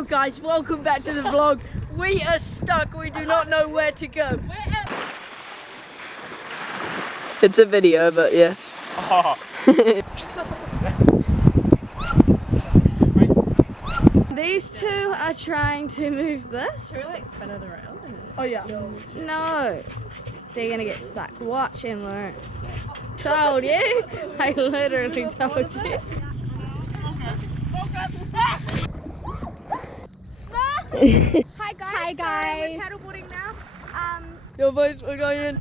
Yo guys, welcome back to the vlog. We are stuck, we do not know where to go. It's a video, but yeah. Oh. These two are trying to move this. Can we like spin it around? Oh yeah. No. They're gonna get stuck. Watch and learn. Told you. I literally told you. Hi guys. So we're paddleboarding now. Yo boys, we're going in.